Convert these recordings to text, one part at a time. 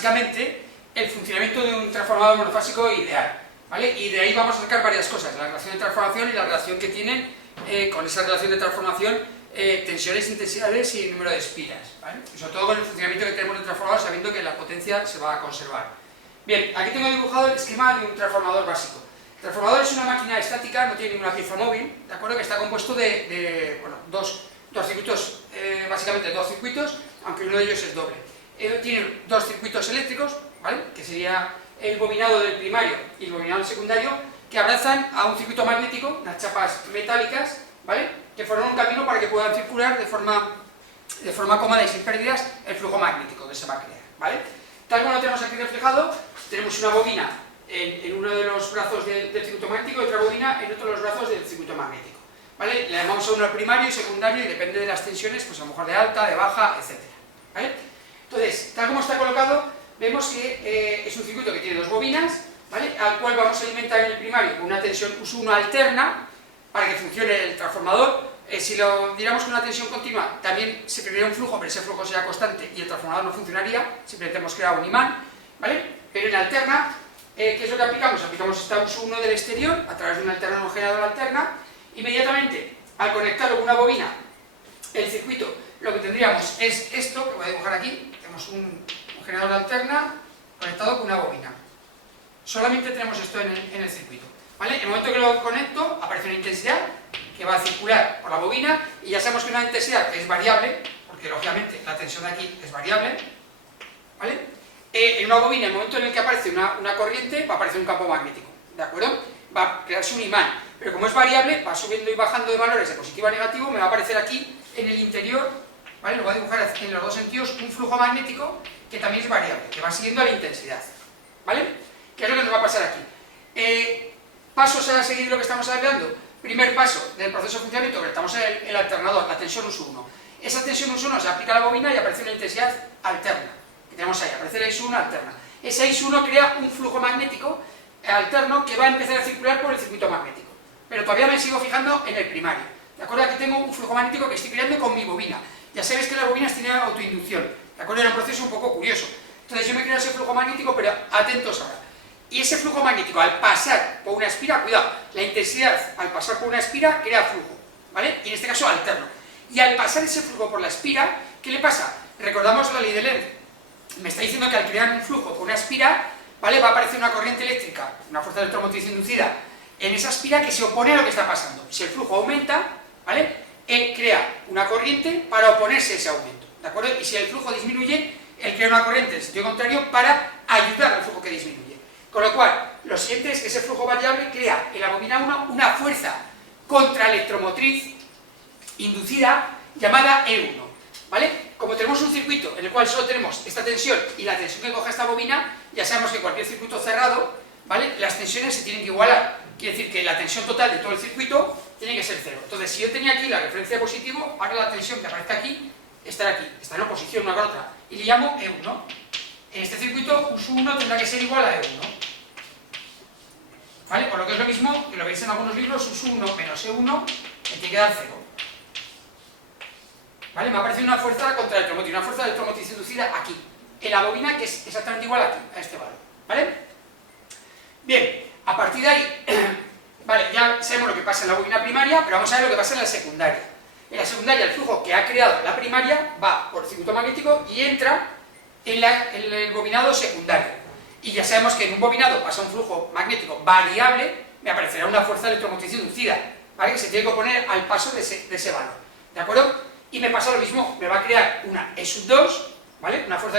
básicamente el funcionamiento de un transformador monofásico ideal, ¿vale? Y de ahí vamos a sacar varias cosas, la relación de transformación y la relación que tienen con esa relación de transformación tensiones, intensidades y número de espiras, ¿vale? Y sobre todo con el funcionamiento que tenemos del transformador, sabiendo que la potencia se va a conservar. Bien, aquí tengo dibujado el esquema de un transformador básico. El transformador es una máquina estática, no tiene ninguna pieza móvil, ¿de acuerdo? Que está compuesto de bueno, dos circuitos, básicamente dos circuitos, aunque uno de ellos es doble. Tiene dos circuitos eléctricos, ¿vale? Que sería el bobinado del primario y el bobinado del secundario, que abrazan a un circuito magnético, unas chapas metálicas, ¿vale? Que forman un camino para que puedan circular de forma cómoda y sin pérdidas el flujo magnético que se va a crear, ¿vale? Tal como lo tenemos aquí reflejado, tenemos una bobina en uno de los brazos del circuito magnético y otra bobina en otro de los brazos del circuito magnético, ¿vale? Le llamamos a uno al primario y secundario y depende de las tensiones, pues a lo mejor de alta, de baja, etc. ¿Vale? Entonces, tal como está colocado, vemos que es un circuito que tiene dos bobinas, ¿vale? Al cual vamos a alimentar en el primario con una tensión US1 alterna para que funcione el transformador. Si lo diéramos con una tensión continua, también se perdería un flujo, pero ese flujo sería constante y el transformador no funcionaría, simplemente hemos creado un imán, ¿vale? Pero en alterna, ¿qué es lo que aplicamos? Aplicamos esta US1 del exterior a través de una alterna o un generador alterna. Inmediatamente, al conectarlo con una bobina, el circuito, lo que tendríamos es esto, que voy a dibujar aquí. Tenemos un generador alterna conectado con una bobina. Solamente tenemos esto en el circuito, ¿vale? En el momento que lo conecto, aparece una intensidad que va a circular por la bobina y ya sabemos que una intensidad que es variable, porque lógicamente la tensión de aquí es variable, ¿vale? En una bobina, en el momento en el que aparece una corriente, va a aparecer un campo magnético, ¿de acuerdo? Va a crearse un imán, pero como es variable, va subiendo y bajando de valores de positivo a negativo, me va a aparecer aquí en el interior, ¿vale? Lo voy a dibujar en los dos sentidos, un flujo magnético que también es variable, que va siguiendo a la intensidad, ¿vale? ¿Qué es lo que nos va a pasar aquí? Pasos a seguir lo que estamos hablando. Primer paso del proceso de funcionamiento, conectamos el alternador, la tensión US1. Esa tensión US1 se aplica a la bobina y aparece una intensidad alterna, que tenemos ahí, aparece la IS1 alterna. Esa IS1 crea un flujo magnético alterno que va a empezar a circular por el circuito magnético. Pero todavía me sigo fijando en el primario. ¿De acuerdo? Aquí tengo un flujo magnético que estoy creando con mi bobina. Ya sabéis que las bobinas tienen autoinducción. ¿De acuerdo? Era un proceso un poco curioso. Entonces yo me creo ese flujo magnético, pero atentos ahora. Y ese flujo magnético, al pasar por una espira, cuidado, la intensidad al pasar por una espira crea flujo, ¿vale? Y en este caso alterno. Y al pasar ese flujo por la espira, ¿qué le pasa? Recordamos la ley de Lenz. Me está diciendo que al crear un flujo por una espira, ¿vale? Va a aparecer una corriente eléctrica, una fuerza electromotriz inducida, en esa espira que se opone a lo que está pasando. Si el flujo aumenta, ¿vale? Él crea una corriente para oponerse a ese aumento, ¿de acuerdo? Y si el flujo disminuye, él crea una corriente en sentido contrario para ayudar al flujo que disminuye. Con lo cual, lo siguiente es que ese flujo variable crea en la bobina 1 una fuerza contraelectromotriz inducida llamada E1, ¿vale? Como tenemos un circuito en el cual solo tenemos esta tensión y la tensión que coge esta bobina, ya sabemos que cualquier circuito cerrado, ¿vale? Las tensiones se tienen que igualar. Quiere decir que la tensión total de todo el circuito tiene que ser cero. Entonces, si yo tenía aquí la referencia de positivo, ahora la tensión que aparece aquí estará aquí, está en oposición una con otra, y le llamo E1. En este circuito, US1 tendrá que ser igual a E1. ¿Vale? Por lo que es lo mismo que lo veis en algunos libros, US1 menos E1 me tiene que dar 0. ¿Vale? Me aparece una fuerza contraelectromotriz, una fuerza electromotriz inducida aquí, en la bobina, que es exactamente igual aquí, a este valor. ¿Vale? Bien, a partir de ahí, vale, ya sabemos lo que pasa en la bobina primaria, pero vamos a ver lo que pasa en la secundaria. En la secundaria, el flujo que ha creado la primaria va por el circuito magnético y entra en el bobinado secundario. Y ya sabemos que en un bobinado pasa un flujo magnético variable, me aparecerá una fuerza electromotriz inducida, ¿vale? Que se tiene que oponer al paso de ese valor, ¿de acuerdo? Y me pasa lo mismo, me va a crear una E2, ¿vale? Una fuerza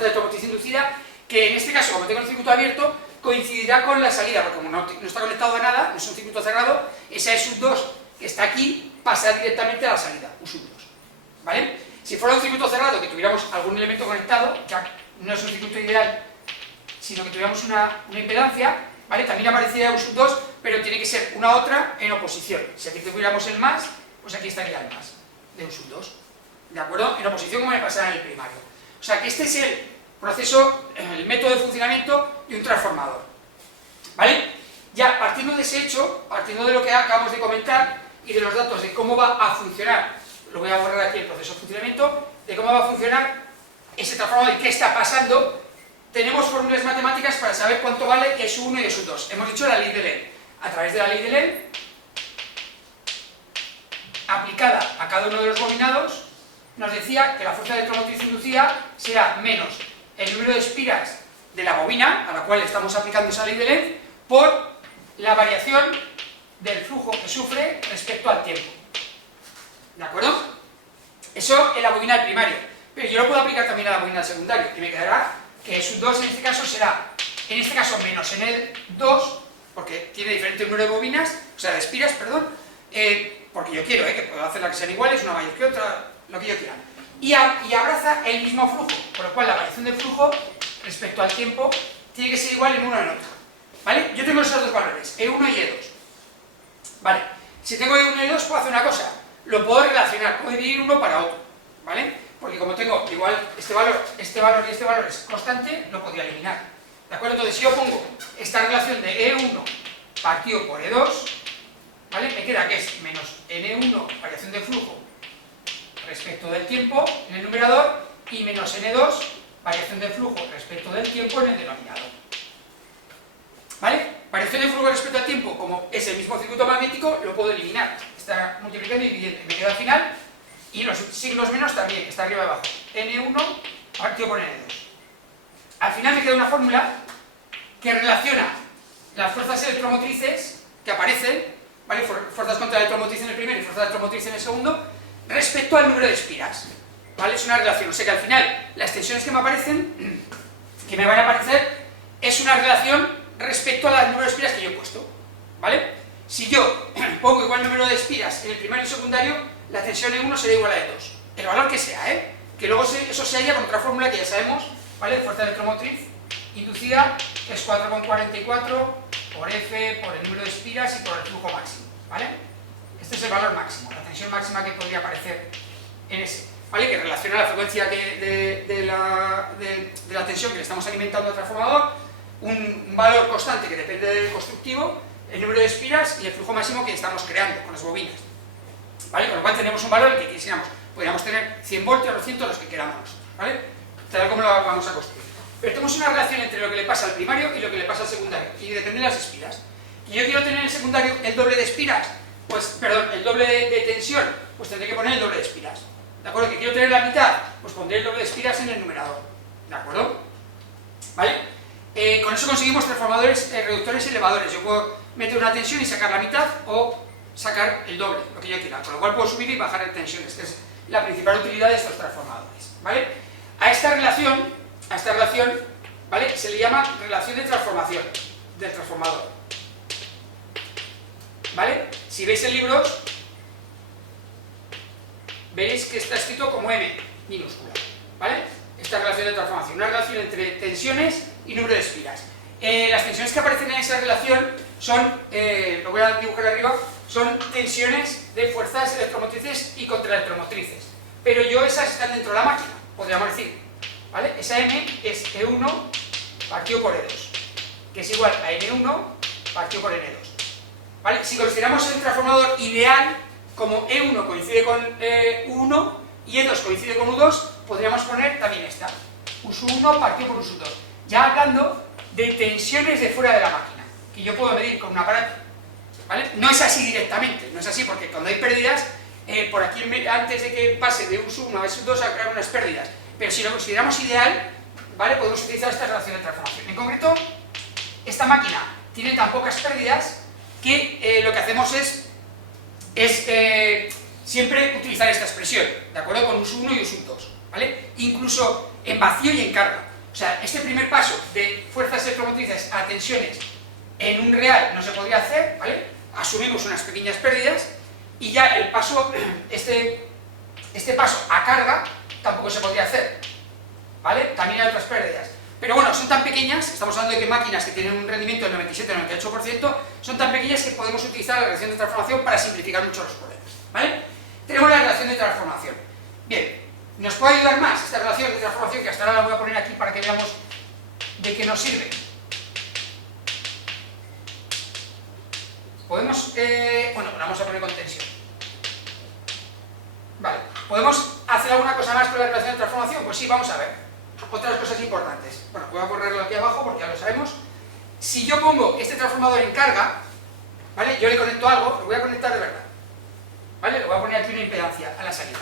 electromotriz inducida, que en este caso, como tengo el circuito abierto, coincidirá con la salida, porque como no está conectado a nada, no es un circuito cerrado, esa E2 que está aquí pasa directamente a la salida, US2, ¿vale? Si fuera un circuito cerrado, que tuviéramos algún elemento conectado, ya no es un circuito ideal, sino que tuviéramos una impedancia, ¿vale? También aparecería US2, pero tiene que ser una otra en oposición. Si aquí tuviéramos el más, pues aquí estaría el más de US2, ¿de acuerdo? En oposición como me pasará en el primario. O sea que este es el proceso, el método de funcionamiento de un transformador, ¿vale? Ya partiendo de ese hecho, partiendo de lo que acabamos de comentar y de los datos de cómo va a funcionar, lo voy a borrar aquí el proceso de funcionamiento, de cómo va a funcionar ese transformador y qué está pasando, tenemos fórmulas matemáticas para saber cuánto vale S1 y S2. Hemos dicho la ley de Lenz. A través de la ley de Lenz, aplicada a cada uno de los bobinados, nos decía que la fuerza electromotriz inducida será menos el número de espiras de la bobina, a la cual estamos aplicando esa ley de Lenz, por la variación del flujo que sufre respecto al tiempo. ¿De acuerdo? Eso en la bobina del primario. Pero yo lo puedo aplicar también a la bobina del secundario, y me quedará que S2 en este caso será, en este caso menos N2, porque tiene diferente número de bobinas, o sea, de espiras, perdón, porque yo quiero, que puedo hacerla que sean iguales, una mayor que otra, lo que yo quiera. Y abraza el mismo flujo, por lo cual la variación del flujo respecto al tiempo tiene que ser igual en uno y en otro. ¿Vale? Yo tengo esos dos valores, E1 y E2. Vale, si tengo E1 y E2 puedo hacer una cosa, lo puedo relacionar, puedo dividir uno para otro, ¿vale? Porque como tengo igual este valor y este valor es constante, lo podría eliminar. ¿De acuerdo? Entonces si yo pongo esta relación de E1 partido por E2, ¿vale? Me queda que es menos N1, variación de flujo respecto del tiempo en el numerador, y menos N2, variación de flujo respecto del tiempo en el denominador. ¿Vale? Variación de flujo respecto al tiempo, como es el mismo circuito magnético, lo puedo eliminar. Está multiplicando y dividiendo. Me queda al final, y los signos menos también, que está arriba y abajo. N1 partido por N2. Al final me queda una fórmula que relaciona las fuerzas electromotrices que aparecen, ¿vale? Fuerzas contra la electromotriz en el primero y fuerzas electromotriz en el segundo, respecto al número de espiras. ¿Vale? Es una relación. O sea que al final, las tensiones que me aparecen, que me van a aparecer, es una relación respecto al número de espiras que yo he puesto. ¿Vale? Si yo pongo igual número de espiras en el primario y el secundario, la tensión E1 será igual a E2. El valor que sea, que luego eso se halla con otra fórmula que ya sabemos, ¿vale? Fuerza electromotriz inducida, que es 4,44 por F, por el número de espiras y por el flujo máximo, ¿vale? Este es el valor máximo, la tensión máxima que podría aparecer en ese, ¿vale? Que relaciona la frecuencia de la tensión que le estamos alimentando al transformador, un valor constante que depende del constructivo, el número de espiras y el flujo máximo que estamos creando con las bobinas, ¿vale? Con lo cual tenemos un valor que quisiéramos, podríamos tener 100 voltios o 200, los que queramos, ¿vale? Tal como lo vamos a construir. Pero tenemos una relación entre lo que le pasa al primario y lo que le pasa al secundario, y depende de las espiras. Y yo quiero tener en el secundario el doble de espiras, pues, perdón, el doble de tensión, pues tendré que poner el doble de espiras. ¿De acuerdo? Que quiero tener la mitad, pues pondré el doble de espiras en el numerador. ¿De acuerdo? ¿Vale? Con eso conseguimos transformadores, reductores y elevadores. Yo puedo meter una tensión y sacar la mitad, o sacar el doble, lo que yo quiera. Con lo cual puedo subir y bajar en tensiones, que es la principal utilidad de estos transformadores. ¿Vale? A esta relación, ¿vale? Se le llama relación de transformación del transformador. ¿Vale? Si veis en libros, veréis que está escrito como M minúscula, ¿vale? Esta relación de transformación, una relación entre tensiones y número de espiras. Las tensiones que aparecen en esa relación son, lo voy a dibujar arriba, son tensiones de fuerzas electromotrices y contraelectromotrices. Pero esas están dentro de la máquina, podríamos decir, ¿vale? Esa M es E1 partido por E2, que es igual a N1 partido por N2. ¿Vale? Si consideramos el transformador ideal, como E1 coincide con U1 y E2 coincide con U2, podríamos poner también esta, US1 partido por US2, ya hablando de tensiones de fuera de la máquina, que yo puedo medir con un aparato. ¿Vale? No es así directamente, no es así porque cuando hay pérdidas, por aquí antes de que pase de US1 a US2 a crear unas pérdidas, pero si lo consideramos ideal, ¿vale? Podemos utilizar esta relación de transformación. En concreto, esta máquina tiene tan pocas pérdidas que lo que hacemos es siempre utilizar esta expresión, ¿de acuerdo? Con US1 y US2, ¿vale? Incluso en vacío y en carga. O sea, este primer paso de fuerzas electromotrices a tensiones en un real no se podría hacer, ¿vale? Asumimos unas pequeñas pérdidas y ya el paso, este paso a carga tampoco se podría hacer, ¿vale? También hay otras pérdidas. Pero bueno, son tan pequeñas, estamos hablando de que máquinas que tienen un rendimiento del 97-98%, son tan pequeñas que podemos utilizar la relación de transformación para simplificar mucho los problemas, ¿vale? Tenemos la relación de transformación. Bien, ¿nos puede ayudar más esta relación de transformación, que hasta ahora la voy a poner aquí para que veamos de qué nos sirve? Podemos, bueno, la vamos a poner con tensión. Vale, ¿podemos hacer alguna cosa más con la relación de transformación? Pues sí, vamos a ver. otras cosas importantes. Bueno, voy a borrarlo aquí abajo porque ya lo sabemos. Si yo pongo este transformador en carga, ¿vale? Yo le conecto algo, lo voy a conectar de verdad, ¿vale? Le voy a poner aquí una impedancia a la salida,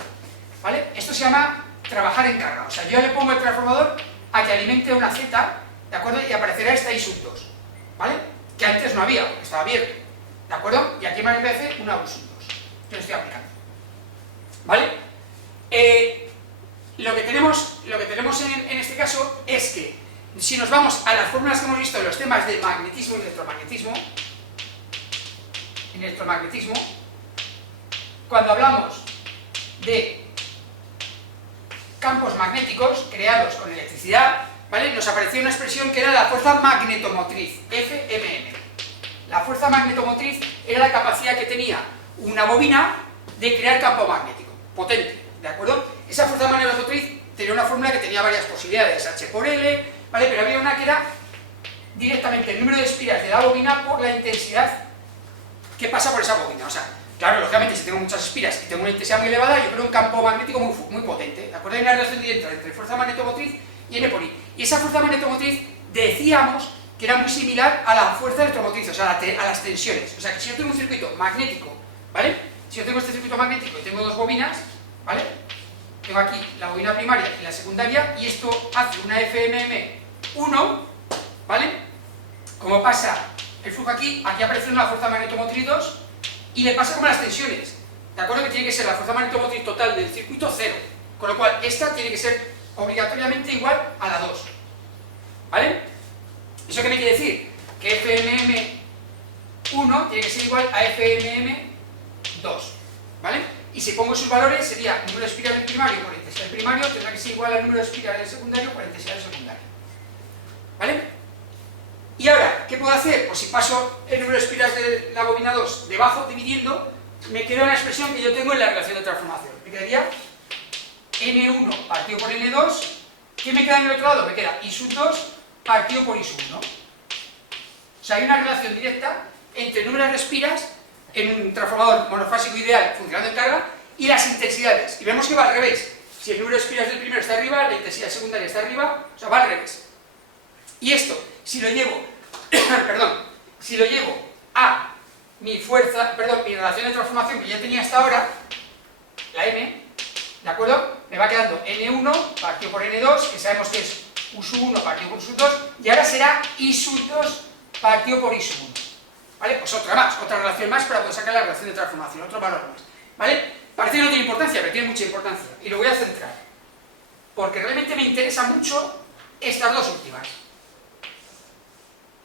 ¿vale? Esto se llama trabajar en carga, o sea, yo le pongo el transformador a que alimente una Z, ¿de acuerdo? Y aparecerá esta I sub 2, ¿vale? Que antes no había, porque estaba abierto, ¿de acuerdo? Y aquí me aparece una U sub 2, que lo estoy aplicando, ¿vale? Lo que tenemos en este caso es que, si nos vamos a las fórmulas que hemos visto en los temas de magnetismo y electromagnetismo, cuando hablamos de campos magnéticos creados con electricidad, ¿vale? Nos apareció una expresión que era la fuerza magnetomotriz, FMM. La fuerza magnetomotriz era la capacidad que tenía una bobina de crear campo magnético, potente, ¿de acuerdo? Esa fuerza magnetomotriz tenía una fórmula que tenía varias posibilidades, H por L, ¿vale? Pero había una que era directamente el número de espiras de la bobina por la intensidad que pasa por esa bobina. O sea, claro, lógicamente, si tengo muchas espiras y tengo una intensidad muy elevada, yo creo un campo magnético muy potente, ¿de acuerdo? Hay una relación directa entre fuerza magnetomotriz y N por I. Y esa fuerza magnetomotriz decíamos que era muy similar a la fuerza electromotriz, o sea, a las tensiones. O sea, que si yo tengo un circuito magnético, ¿vale? Si yo tengo este circuito magnético y tengo dos bobinas, ¿vale? Tengo aquí la bobina primaria y la secundaria, y esto hace una FMM1, ¿vale? Como pasa el flujo aquí aparece una fuerza magnetomotriz 2, y le pasa como las tensiones, ¿de acuerdo? Que tiene que ser la fuerza magnetomotriz total del circuito 0, con lo cual esta tiene que ser obligatoriamente igual a la 2, ¿vale? ¿Eso qué me quiere decir? Que FMM1 tiene que ser igual a FMM2, ¿vale? Y si pongo sus valores sería número de espiras del primario por intensidad del primario, tendrá que ser igual al número de espiras del secundario por intensidad del secundario, ¿vale? Y ahora, ¿qué puedo hacer? Pues si paso el número de espiras de la bobina 2 debajo dividiendo, me queda una expresión que yo tengo en la relación de transformación. Me quedaría N1 partido por N2. ¿Qué me queda en el otro lado? Me queda I sub 2 partido por I sub 1. O sea, hay una relación directa entre el número de espiras en un transformador monofásico ideal funcionando en carga y las intensidades. Y vemos que va al revés. Si el número de espiras del primero está arriba, la intensidad secundaria está arriba, o sea, va al revés. Y esto, si lo llevo, si lo llevo a mi relación de transformación que ya tenía hasta ahora, la M, ¿de acuerdo? Me va quedando N1 partido por N2, que sabemos que es U sub 1 partido por U sub 2, y ahora será I sub 2 partido por I sub 1. ¿Vale? Pues otra relación más para poder sacar la relación de transformación, otro valor más. ¿Vale? Parece que no tiene importancia, pero tiene mucha importancia. Y lo voy a centrar. Porque realmente me interesa mucho estas dos últimas.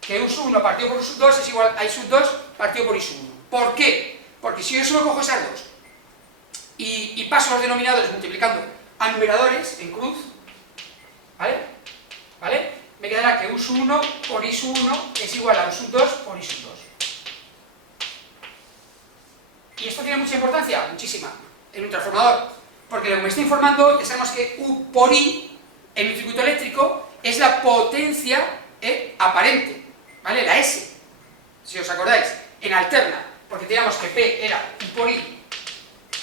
Que U sub 1 partido por U sub 2 es igual a I sub 2 partido por I sub 1. ¿Por qué? Porque si yo solo cojo esas dos y paso los denominadores multiplicando a numeradores en cruz, ¿vale? Me quedará que U sub 1 por I sub 1 es igual a U sub 2 por I sub 2. ¿Y esto tiene mucha importancia? Muchísima, en un transformador. Porque lo que me está informando, ya sabemos que U por I, en un circuito eléctrico, es la potencia aparente, ¿vale? La S, si os acordáis, en alterna, porque teníamos que P era U por I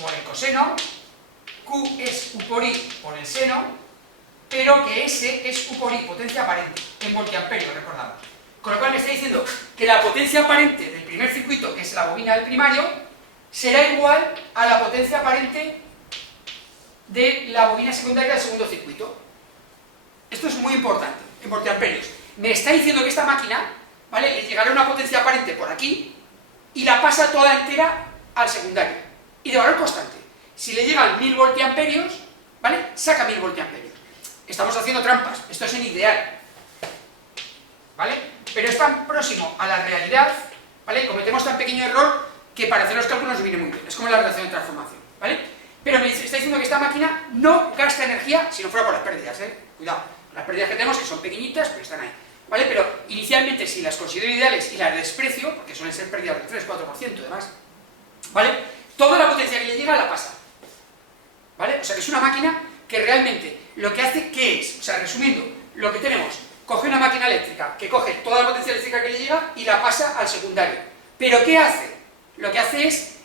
por el coseno, Q es U por I por el seno, pero que S es U por I, potencia aparente, en voltiamperios, recordamos. Con lo cual me está diciendo que la potencia aparente del primer circuito, que es la bobina del primario, será igual a la potencia aparente de la bobina secundaria del segundo circuito. Esto es muy importante, en voltiamperios. Me está diciendo que esta máquina, ¿vale?, le llegará una potencia aparente por aquí y la pasa toda entera al secundario. Y de valor constante. Si le llegan 1000 voltiamperios, ¿vale?, saca 1000 voltiamperios. Estamos haciendo trampas, esto es en ideal, ¿vale? Pero es tan próximo a la realidad, ¿vale?, cometemos tan pequeño error que para hacer los cálculos nos viene muy bien. Es como la relación de transformación, ¿vale? Pero me está diciendo que esta máquina no gasta energía si no fuera por las pérdidas, Cuidado, las pérdidas que tenemos, que son pequeñitas, pero están ahí, ¿vale? Pero inicialmente, si las considero ideales y las desprecio, porque suelen ser pérdidas del 3-4% además, ¿vale?, toda la potencia que le llega la pasa, ¿vale? O sea que es una máquina que realmente lo que hace, ¿qué es? O sea, resumiendo, lo que tenemos, coge una máquina eléctrica que coge toda la potencia eléctrica que le llega y la pasa al secundario. ¿Pero qué hace? Lo que hace es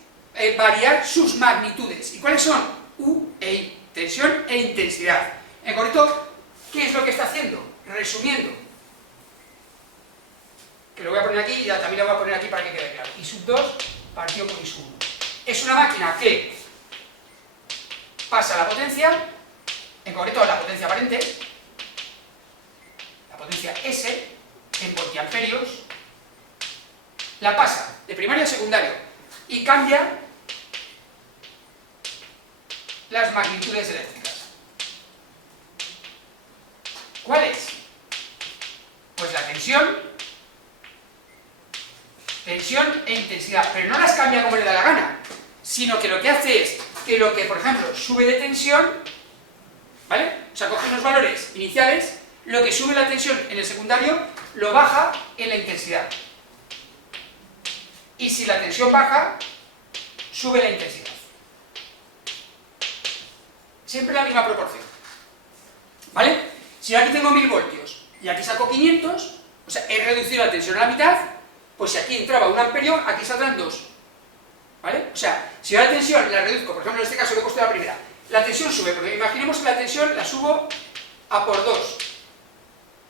variar sus magnitudes. ¿Y cuáles son? U e I, tensión e intensidad. En concreto, ¿Qué es lo que está haciendo? Resumiendo, que lo voy a poner aquí y ya también lo voy a poner aquí para que quede claro. I sub 2 partido por I sub 1. Es una máquina que pasa la potencia, en concreto la potencia aparente, la potencia S, en voltiamperios, la pasa de primario a secundario y cambia las magnitudes eléctricas. ¿Cuáles? Pues la tensión e intensidad, pero no las cambia como le da la gana, sino que lo que hace es que lo que, por ejemplo, sube de tensión, ¿vale? O sea, coge unos valores iniciales, lo que sube la tensión en el secundario lo baja en la intensidad. Y si la tensión baja, sube la intensidad. Siempre la misma proporción. ¿Vale? Si yo aquí tengo 1000 voltios y aquí saco 500, o sea, he reducido la tensión a la mitad, pues si aquí entraba 1 amperio, aquí saldrán 2. ¿Vale? O sea, si yo la tensión la reduzco, por ejemplo en este caso que he puesto la primera, la tensión sube, porque imaginemos que la tensión la subo a por 2.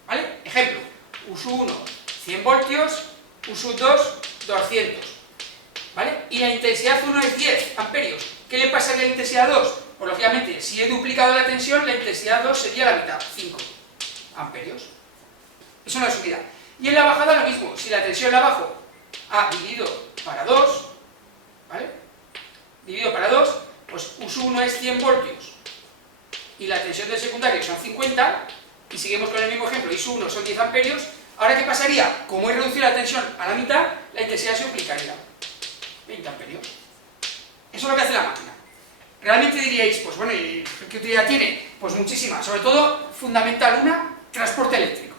¿Vale? Ejemplo, U sub 1, 100 voltios, U sub 2, 200. ¿Vale? Y la intensidad 1 es 10 amperios. ¿Qué le pasa a la intensidad 2? Pues lógicamente, si he duplicado la tensión, la intensidad 2 sería la mitad, 5 amperios. Eso es la subida. Y en la bajada lo mismo, si la tensión la bajo a dividido para 2, ¿vale? Dividido para 2, pues U sub 1 es 100 voltios y la tensión del secundario son 50, y seguimos con el mismo ejemplo, I sub 1 son 10 amperios, ahora ¿qué pasaría? Como he reducido la tensión a la mitad, la intensidad se duplicaría, 20 amperios. Eso es lo que hace la máquina. Realmente diríais, pues bueno, ¿y qué utilidad tiene? Pues muchísima, sobre todo fundamental una, transporte eléctrico.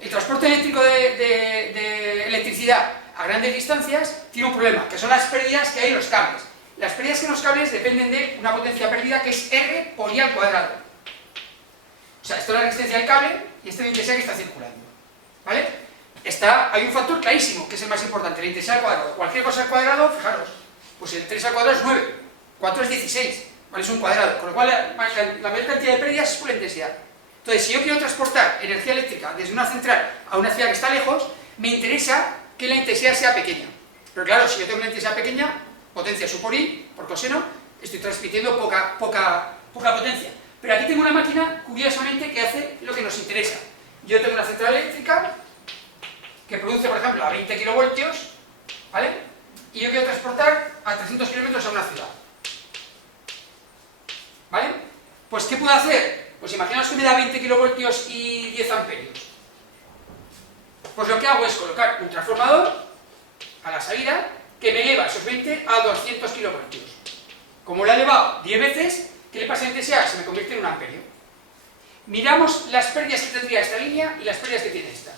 El transporte eléctrico de electricidad a grandes distancias tiene un problema, que son las pérdidas que hay en los cables. Las pérdidas que en los cables dependen de una potencia perdida que es R por I al cuadrado. O sea, esto es la resistencia del cable y esta es la intensidad que está circulando. ¿Vale? Hay un factor clarísimo, que es el más importante, la intensidad al cuadrado. Cualquier cosa al cuadrado, fijaros, pues el 3 al cuadrado es 9, 4 es 16, ¿vale? Es un cuadrado, con lo cual la mayor cantidad de pérdidas es por la intensidad. Entonces, si yo quiero transportar energía eléctrica desde una central a una ciudad que está lejos, me interesa que la intensidad sea pequeña. Pero claro, si yo tengo una intensidad pequeña, potencia sub por I, por coseno, estoy transmitiendo poca potencia. Pero aquí tengo una máquina, curiosamente, que hace lo que nos interesa. Yo tengo una central eléctrica que produce, por ejemplo, a 20 kilovoltios, ¿vale? Y yo quiero transportar a 300 kilómetros a una ciudad. ¿Vale? Pues, ¿qué puedo hacer? Pues imaginaos que me da 20 kilovoltios y 10 amperios. Pues lo que hago es colocar un transformador a la salida que me eleva esos 20 a 200 kilovoltios. Como lo he elevado 10 veces, ¿qué le pasa a la intensidad? Se me convierte en un amperio. Miramos las pérdidas que tendría esta línea y las pérdidas que tiene esta.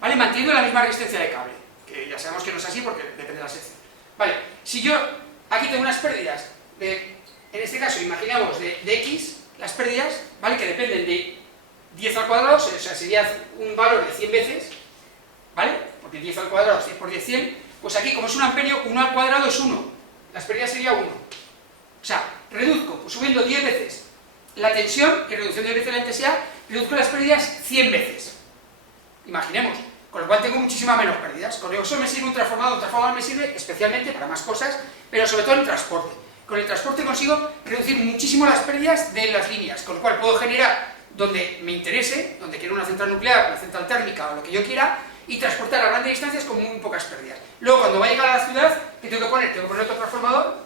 ¿Vale? Manteniendo la misma resistencia de cable, que ya sabemos que no es así porque depende de la sección. Vale, si yo aquí tengo unas pérdidas en este caso imaginamos de X, las pérdidas, ¿vale? Que dependen de 10 al cuadrado, o sea, sería un valor de 100 veces, ¿vale? Porque 10 al cuadrado, 100 por 10, 100, pues aquí como es un amperio, 1 al cuadrado es 1, las pérdidas sería 1. O sea, reduzco, pues subiendo 10 veces la tensión y reduciendo 10 veces la intensidad, reduzco las pérdidas 100 veces. Imaginemos, con lo cual tengo muchísimas menos pérdidas. Con eso me sirve un transformador me sirve especialmente para más cosas, pero sobre todo en transporte. Con el transporte consigo reducir muchísimo las pérdidas de las líneas, con lo cual puedo generar donde me interese, donde quiero una central nuclear, una central térmica o lo que yo quiera, y transportar a grandes distancias con muy pocas pérdidas. Luego, cuando va a llegar a la ciudad, ¿qué tengo que poner? Tengo que poner otro transformador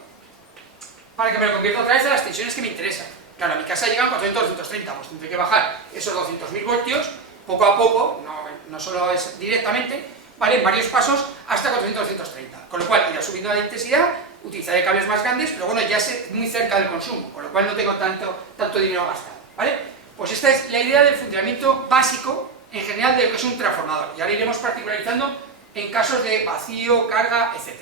para que me lo convierta otra vez a las tensiones que me interesan. Claro, a mi casa llegan 400-230, pues tendré que bajar esos 200.000 voltios poco a poco, no solo es directamente, ¿vale? En varios pasos hasta 400-230. Con lo cual, irá subiendo la intensidad, utilizaré cables más grandes, pero bueno, ya sé muy cerca del consumo, con lo cual no tengo tanto dinero gastado, ¿vale? Pues esta es la idea del funcionamiento básico en general de lo que es un transformador. Y ahora iremos particularizando en casos de vacío, carga, etc.